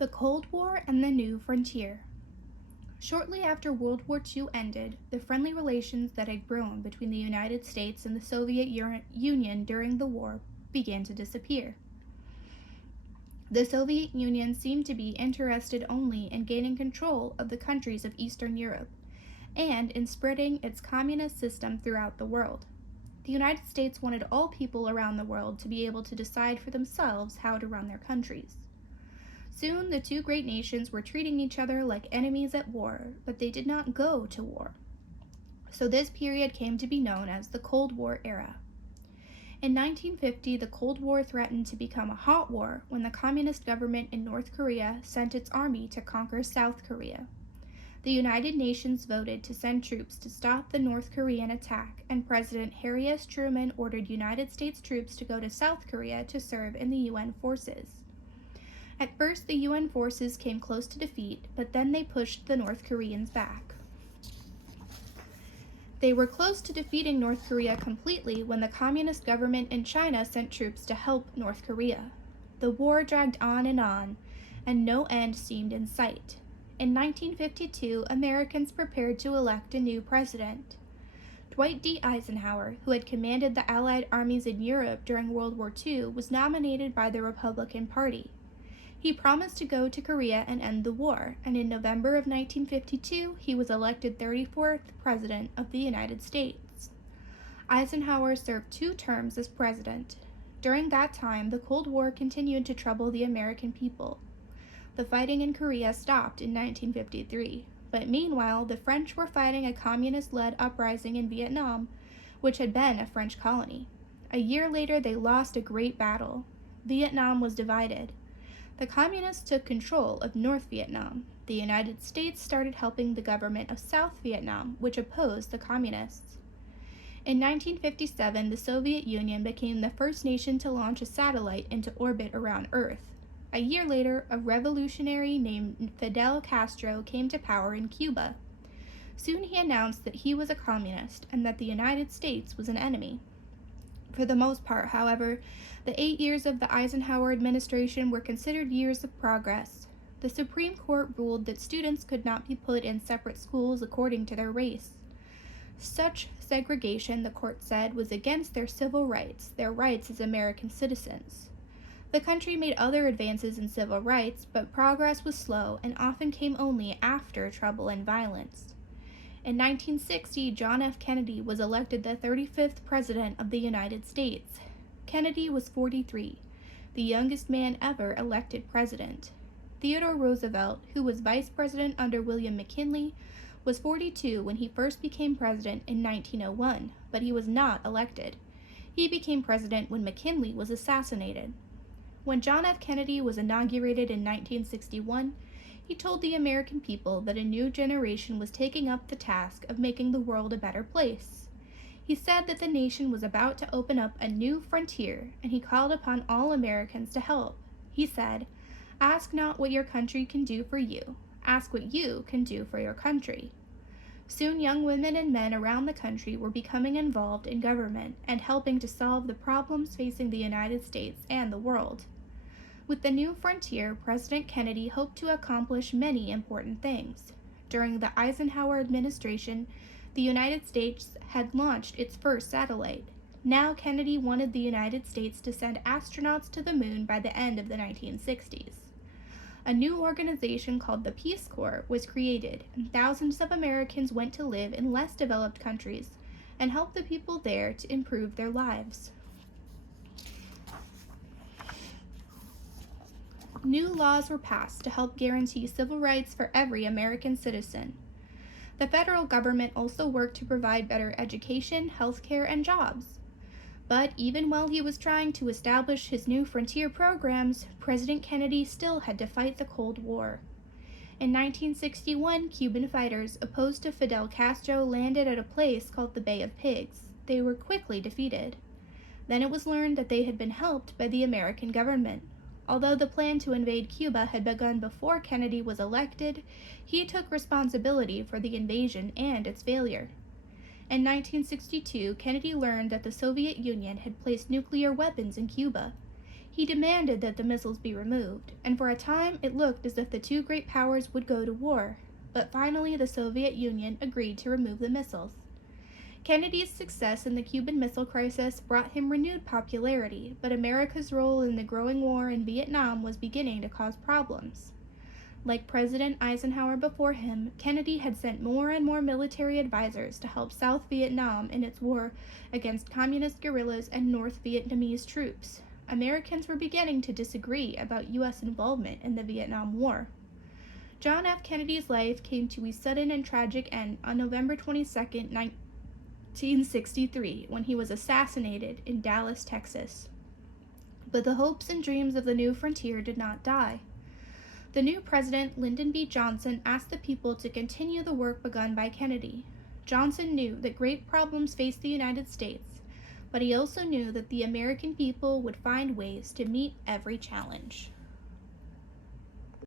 The Cold War and the New Frontier. Shortly after World War II ended, the friendly relations that had grown between the United States and the Soviet Union during the war began to disappear. The Soviet Union seemed to be interested only in gaining control of the countries of Eastern Europe and in spreading its communist system throughout the world. The United States wanted all people around the world to be able to decide for themselves how to run their countries. Soon, the two great nations were treating each other like enemies at war, but they did not go to war. So this period came to be known as the Cold War era. In 1950, the Cold War threatened to become a hot war when the communist government in North Korea sent its army to conquer South Korea. The United Nations voted to send troops to stop the North Korean attack, and President Harry S. Truman ordered United States troops to go to South Korea to serve in the UN forces. At first, the UN forces came close to defeat, but then they pushed the North Koreans back. They were close to defeating North Korea completely when the communist government in China sent troops to help North Korea. The war dragged on, and no end seemed in sight. In 1952, Americans prepared to elect a new president. Dwight D. Eisenhower, who had commanded the Allied armies in Europe during World War II, was nominated by the Republican Party. He promised to go to Korea and end the war, and in November of 1952, he was elected 34th President of the United States. Eisenhower served 2 terms as president. During that time, the Cold War continued to trouble the American people. The fighting in Korea stopped in 1953, but meanwhile, the French were fighting a communist-led uprising in Vietnam, which had been a French colony. A year later, they lost a great battle. Vietnam was divided. The communists took control of North Vietnam. The United States started helping the government of South Vietnam, which opposed the communists. In 1957, the Soviet Union became the first nation to launch a satellite into orbit around Earth. A year later, a revolutionary named Fidel Castro came to power in Cuba. Soon he announced that he was a communist and that the United States was an enemy. For the most part, however, the 8 years of the Eisenhower administration were considered years of progress. The Supreme Court ruled that students could not be put in separate schools according to their race. Such segregation, the court said, was against their civil rights, their rights as American citizens. The country made other advances in civil rights, but progress was slow and often came only after trouble and violence. In 1960, John F. Kennedy was elected the 35th President of the United States. Kennedy was 43, the youngest man ever elected president. Theodore Roosevelt, who was vice president under William McKinley, was 42 when he first became president in 1901, but he was not elected. He became president when McKinley was assassinated. When John F. Kennedy was inaugurated in 1961, he told the American people that a new generation was taking up the task of making the world a better place. He said that the nation was about to open up a new frontier, and he called upon all Americans to help. He said, "Ask not what your country can do for you. Ask what you can do for your country." Soon young women and men around the country were becoming involved in government and helping to solve the problems facing the United States and the world. With the new frontier, President Kennedy hoped to accomplish many important things. During the Eisenhower administration, the United States had launched its first satellite. Now Kennedy wanted the United States to send astronauts to the moon by the end of the 1960s. A new organization called the Peace Corps was created, and thousands of Americans went to live in less developed countries and help the people there to improve their lives. New laws were passed to help guarantee civil rights for every American citizen. The federal government also worked to provide better education, healthcare, and jobs. But even while he was trying to establish his new frontier programs, President Kennedy still had to fight the Cold War. In 1961, Cuban fighters opposed to Fidel Castro landed at a place called the Bay of Pigs. They were quickly defeated. Then it was learned that they had been helped by the American government. Although the plan to invade Cuba had begun before Kennedy was elected, he took responsibility for the invasion and its failure. In 1962, Kennedy learned that the Soviet Union had placed nuclear weapons in Cuba. He demanded that the missiles be removed, and for a time it looked as if the two great powers would go to war, but finally the Soviet Union agreed to remove the missiles. Kennedy's success in the Cuban Missile Crisis brought him renewed popularity, but America's role in the growing war in Vietnam was beginning to cause problems. Like President Eisenhower before him, Kennedy had sent more and more military advisors to help South Vietnam in its war against communist guerrillas and North Vietnamese troops. Americans were beginning to disagree about U.S. involvement in the Vietnam War. John F. Kennedy's life came to a sudden and tragic end on November 22, 1963, when he was assassinated in Dallas, Texas. But the hopes and dreams of the new frontier did not die. The new president, Lyndon B. Johnson, asked the people to continue the work begun by Kennedy. Johnson knew that great problems faced the United States, but he also knew that the American people would find ways to meet every challenge.